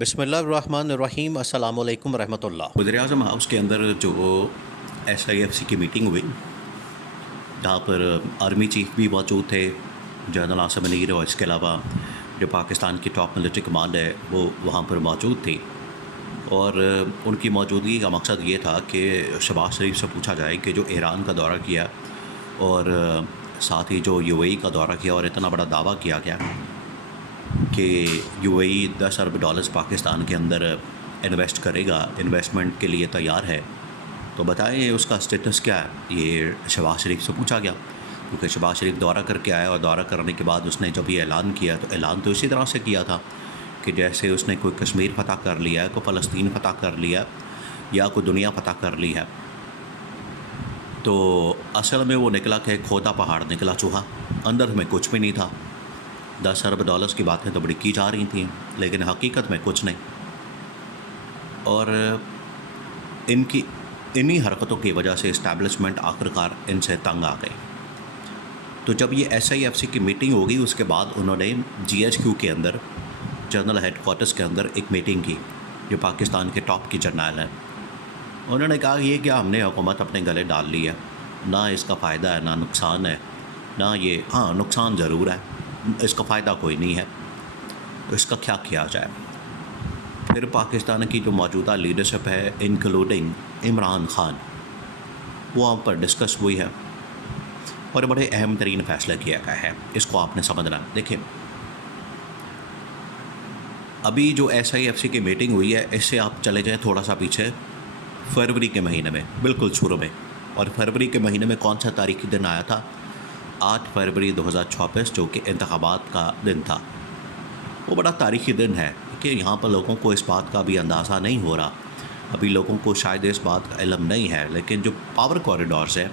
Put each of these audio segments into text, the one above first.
بسم اللہ الرحمن الرحیم، السلام علیکم ورحمۃ اللہ۔ وزیر اعظم ہاؤس کے اندر جو SIFC کی میٹنگ ہوئی، جہاں پر آرمی چیف بھی موجود تھے، جنرل عاصم منیر، اور اس کے علاوہ جو پاکستان کی ٹاپ ملٹری کمانڈ ہے وہ وہاں پر موجود تھی، اور ان کی موجودگی کا مقصد یہ تھا کہ شہباز شریف سے پوچھا جائے کہ جو ایران کا دورہ کیا اور ساتھ ہی جو UAE کا دورہ کیا اور اتنا بڑا دعویٰ کیا گیا کہ UAE $10 ارب پاکستان کے اندر انویسٹ کرے گا، انویسٹمنٹ کے لیے تیار ہے، تو بتائیں اس کا سٹیٹس کیا ہے۔ یہ شہباز شریف سے پوچھا گیا، کیونکہ شہباز شریف دورہ کر کے آیا، اور دورہ کرنے کے بعد اس نے جب یہ اعلان کیا تو اعلان تو اسی طرح سے کیا تھا کہ جیسے اس نے کوئی کشمیر فتح کر لیا ہے، کوئی فلسطین فتح کر لیا یا کوئی دنیا فتح کر لی ہے۔ تو اصل میں وہ نکلا کہ کھودا پہاڑ نکلا چوہا، اندر میں کچھ بھی نہیں تھا۔ $10 ارب کی باتیں تو بڑی کی جا رہی تھیں، لیکن حقیقت میں کچھ نہیں، اور انہی حرکتوں کی وجہ سے اسٹیبلشمنٹ آخرکار ان سے تنگ آ گئی۔ تو جب یہ SIFC کی میٹنگ ہوگی، اس کے بعد انہوں نے GHQ کے اندر، جنرل ہیڈ کوارٹرز کے اندر ایک میٹنگ کی، جو پاکستان کے ٹاپ کی جرنیل ہیں۔ انہوں نے کہا یہ کیا ہم نے حکومت اپنے گلے ڈال لی ہے، نہ اس کا فائدہ ہے نہ نقصان ہے، نہ یہ ہاں نقصان ضرور ہے، اس کا فائدہ کوئی نہیں ہے، تو اس کا کیا کیا جائے۔ پھر پاکستان کی جو موجودہ لیڈرشپ ہے انکلوڈنگ عمران خان، وہ وہاں پر ڈسکس ہوئی ہے، اور بڑے اہم ترین فیصلہ کیا گیا ہے۔ اس کو آپ نے سمجھنا۔ دیکھیں، ابھی جو SIFC کی میٹنگ ہوئی ہے، اس سے آپ چلے جائیں تھوڑا سا پیچھے، فروری کے مہینے میں، بالکل شروع میں، اور فروری کے مہینے میں کون سا تاریخی دن آیا تھا؟ 8 فروری 2024، جو کہ انتخابات کا دن تھا۔ وہ بڑا تاریخی دن ہے کہ یہاں پر لوگوں کو اس بات کا بھی اندازہ نہیں ہو رہا، ابھی لوگوں کو شاید اس بات کا علم نہیں ہے، لیکن جو پاور کوریڈورز ہیں،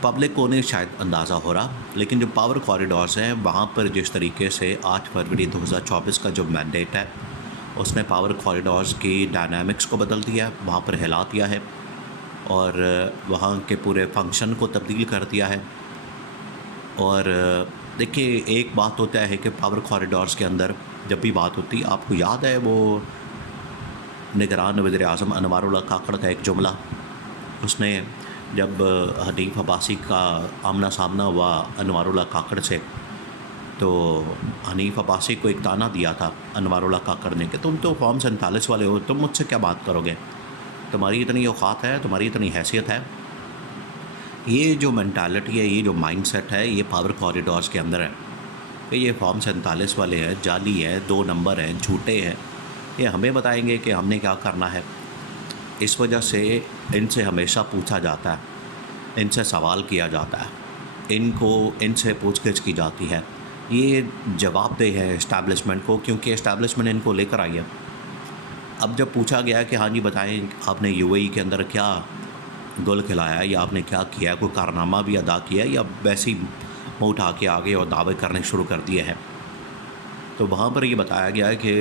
پبلک کو نہیں شاید اندازہ ہو رہا، لیکن جو پاور کوریڈورز ہیں وہاں پر جس طریقے سے 8 فروری 2024 کا جو مینڈیٹ ہے، اس نے پاور کوریڈورز کی ڈائنامکس کو بدل دیا ہے، وہاں پر ہلا دیا ہے، اور وہاں کے پورے فنکشن کو تبدیل کر دیا ہے۔ اور دیکھیے، ایک بات ہوتا ہے کہ پاور کوریڈورز کے اندر جب بھی بات ہوتی، آپ کو یاد ہے وہ نگران وزیر اعظم انوار اللہ کاکڑ کا ایک جملہ، اس نے جب حنیف عباسی کا آمنا سامنا ہوا انوار اللہ کاکڑ سے، تو حنیف عباسی کو ایک تانا دیا تھا انوار اللہ کاکڑ نے کہ تم تو فارم 47 والے ہو، تم مجھ سے کیا بات کرو گے، تمہاری اتنی اوقات ہے، تمہاری اتنی حیثیت ہے۔ یہ جو مینٹالٹی ہے، یہ جو مائنڈ سیٹ ہے، یہ پاور کوریڈورز کے اندر ہے کہ یہ فارم 47 والے ہیں، جعلی ہیں، 2 نمبر ہیں، جھوٹے ہیں، یہ ہمیں بتائیں گے کہ ہم نے کیا کرنا ہے۔ اس وجہ سے ان سے ہمیشہ پوچھا جاتا ہے، ان سے سوال کیا جاتا ہے، ان سے پوچھ گچھ کی جاتی ہے۔ یہ جواب دہ ہے اسٹیبلشمنٹ کو، کیونکہ اسٹیبلشمنٹ ان کو لے کر آئی ہے۔ اب جب پوچھا گیا کہ ہاں جی بتائیں آپ نے UAE کے اندر کیا گل کھلایا، یا آپ نے کیا کیا، کوئی کارنامہ بھی ادا کیا، یا ویسے ہی منہ اٹھا کے آگے اور دعوے کرنے شروع کر دیے ہیں، تو وہاں پر یہ بتایا گیا ہے کہ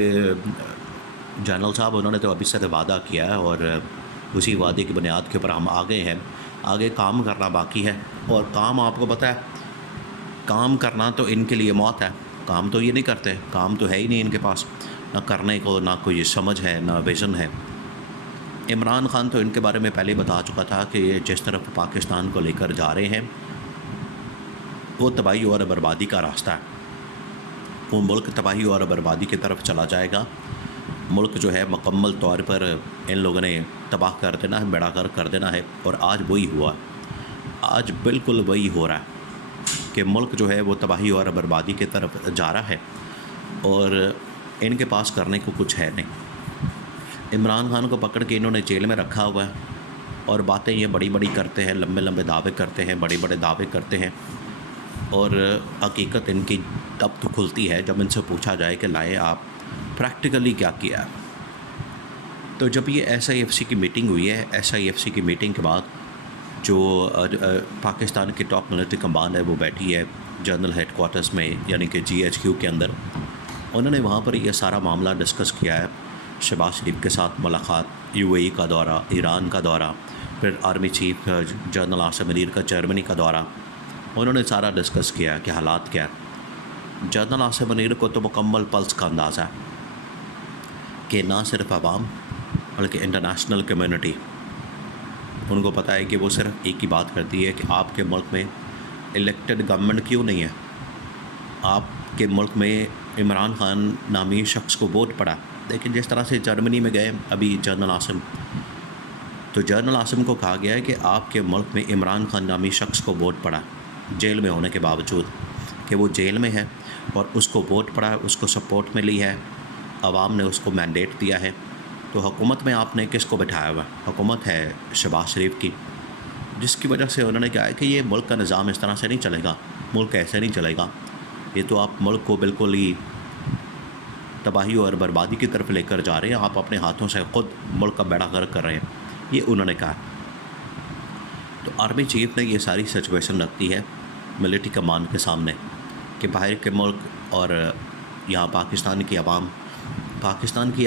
جنرل صاحب انہوں نے تو ابھی سے وعدہ کیا ہے، اور اسی وعدے کی بنیاد کے اوپر ہم آگے ہیں، آگے کام کرنا باقی ہے، اور کام آپ کو پتہ ہے، کام کرنا تو ان کے لیے موت ہے، کام تو یہ نہیں کرتے، کام تو ہے ہی نہیں ان کے پاس، نہ کرنے کو، نہ کوئی سمجھ ہے، نہ ویژن ہے۔ عمران خان تو ان کے بارے میں پہلے بتا چکا تھا کہ یہ جس طرف پاکستان کو لے کر جا رہے ہیں وہ تباہی اور بربادی کا راستہ ہے، وہ ملک تباہی اور بربادی کی طرف چلا جائے گا۔ ملک جو ہے مکمل طور پر ان لوگوں نے تباہ کر دینا ہے، بیڑا غرق کر دینا ہے، اور آج وہی ہوا، آج بالکل وہی ہو رہا ہے کہ ملک جو ہے وہ تباہی اور بربادی کی طرف جا رہا ہے، اور ان کے پاس کرنے کو کچھ ہے نہیں۔ عمران خان کو پکڑ کے انہوں نے جیل میں رکھا ہوا ہے، اور باتیں یہ بڑی بڑی کرتے ہیں، لمبے لمبے دعوے کرتے ہیں، بڑے بڑے دعوے کرتے ہیں، اور حقیقت ان کی تب تو کھلتی ہے جب ان سے پوچھا جائے کہ لائے آپ پریکٹیکلی کیا کیا ہے۔ تو جب یہ SIFC کی میٹنگ ہوئی ہے، SIFC کی میٹنگ کے بعد جو پاکستان کی ٹاپ ملٹری کمانڈ ہے وہ بیٹھی ہے جنرل ہیڈ کوارٹرز میں، یعنی کہ GHQ کے اندر، انہوں نے وہاں پر یہ سارا معاملہ ڈسکس کیا ہے۔ شہباز شریف کے ساتھ ملاقات، UAE کا دورہ، ایران کا دورہ، پھر army chief general Asim Munir کا جرمنی کا دورہ، انہوں نے سارا ڈسکس کیا کہ حالات کیا ہے۔ جنرل عاصم منیر کو تو مکمل پلس کا اندازہ ہے، کہ نہ صرف عوام بلکہ انٹرنیشنل کمیونٹی ان کو پتہ ہے کہ وہ صرف ایک ہی بات کرتی ہے کہ آپ کے ملک میں الیکٹڈ گورنمنٹ کیوں نہیں ہے، آپ کے ملک میں عمران خان نامی شخص کو ووٹ پڑا۔ لیکن جس طرح سے جرمنی میں گئے ابھی جنرل عاصم، تو جنرل عاصم کو کہا گیا ہے کہ آپ کے ملک میں عمران خان نامی شخص کو ووٹ پڑا، جیل میں ہونے کے باوجود کہ وہ جیل میں ہے اور اس کو ووٹ پڑا، اس کو سپورٹ ملی ہے، عوام نے اس کو مینڈیٹ دیا ہے۔ تو حکومت میں آپ نے کس کو بٹھایا ہوا؟ حکومت ہے شہباز شریف کی، جس کی وجہ سے انہوں نے کہا ہے کہ یہ ملک کا نظام اس طرح سے نہیں چلے گا، ملک ایسے نہیں چلے گا، یہ تو آپ ملک کو بالکل ہی تباہی اور بربادی کی طرف لے کر جا رہے ہیں، آپ اپنے ہاتھوں سے خود ملک کا بیڑا غرق کر رہے ہیں، یہ انہوں نے کہا۔ تو آرمی چیف نے یہ ساری سچویشن رکھتی ہے ملٹری کمان کے سامنے کہ باہر کے ملک اور یہاں پاکستان کی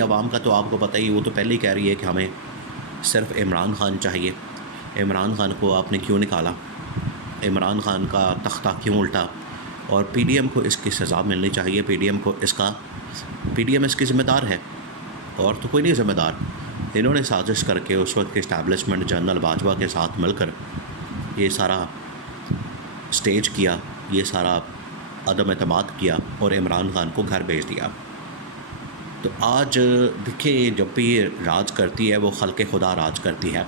عوام کا تو آپ کو پتہ ہی، وہ تو پہلے ہی کہہ رہی ہے کہ ہمیں صرف عمران خان چاہیے، عمران خان کو آپ نے کیوں نکالا، عمران خان کا تختہ کیوں الٹا، اور پی ڈی ایم کو اس کی سزا ملنی چاہیے، پی ڈی ایم اس کی ذمہ دار ہے اور تو کوئی نہیں ذمہ دار۔ انہوں نے سازش کر کے اس وقت کے اسٹیبلشمنٹ جنرل باجوہ کے ساتھ مل کر یہ سارا سٹیج کیا، یہ سارا عدم اعتماد کیا اور عمران خان کو گھر بھیج دیا۔ تو آج دیکھیں، جب بھی راج کرتی ہے وہ خلق خدا راج کرتی ہے،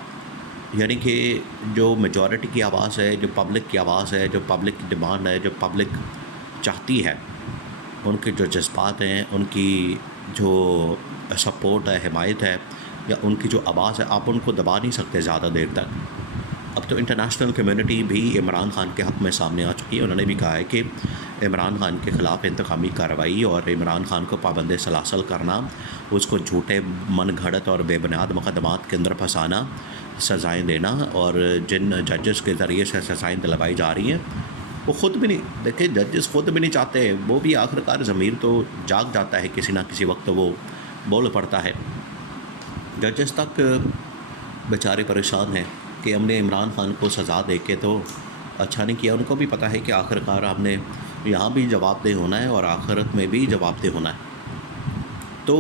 یعنی کہ جو میجورٹی کی آواز ہے، جو پبلک کی آواز ہے، جو پبلک کی ڈیمانڈ ہے، جو پبلک چاہتی ہے، ان کے جو جذبات ہیں، ان کی جو سپورٹ ہے، حمایت ہے، یا ان کی جو آواز ہے، آپ ان کو دبا نہیں سکتے زیادہ دیر تک۔ اب تو انٹرنیشنل کمیونٹی بھی عمران خان کے حق میں سامنے آ چکی ہے، انہوں نے بھی کہا ہے کہ عمران خان کے خلاف انتقامی کارروائی اور عمران خان کو پابند سلاسل کرنا، اس کو جھوٹے من گھڑت اور بے بنیاد مقدمات کے اندر پھنسانا، سزائیں دینا، اور جن ججز کے ذریعے سے سزائیں دلوائی جا رہی ہیں وہ خود بھی نہیں، دیکھیں ججز خود بھی نہیں چاہتے، وہ بھی آخرکار ضمیر تو جاگ جاتا ہے کسی نہ کسی وقت، وہ بول پڑتا ہے۔ ججز تک بیچارے پریشان ہیں کہ ہم نے عمران خان کو سزا دے کے تو اچھا نہیں کیا، ان کو بھی پتہ ہے کہ آخرکار ہم نے یہاں بھی جواب دہ ہونا ہے اور آخرت میں بھی جواب دہ ہونا ہے۔ تو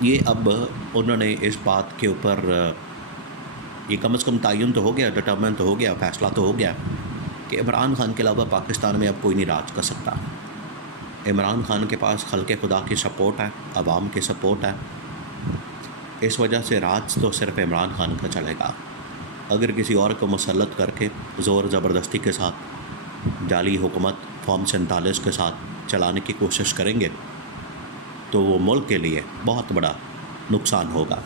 یہ اب انہوں نے اس بات کے اوپر یہ کم از کم تعین تو ہو گیا، ڈٹرمن تو ہو گیا، فیصلہ تو ہو گیا کہ عمران خان کے علاوہ پاکستان میں اب کوئی نہیں راج کر سکتا۔ عمران خان کے پاس خلق خدا کی سپورٹ ہے، عوام کی سپورٹ ہے، اس وجہ سے راج تو صرف عمران خان کا چلے گا۔ اگر کسی اور کو مسلط کر کے زور زبردستی کے ساتھ جعلی حکومت فارم 47 کے ساتھ چلانے کی کوشش کریں گے تو وہ ملک کے لیے بہت بڑا نقصان ہوگا۔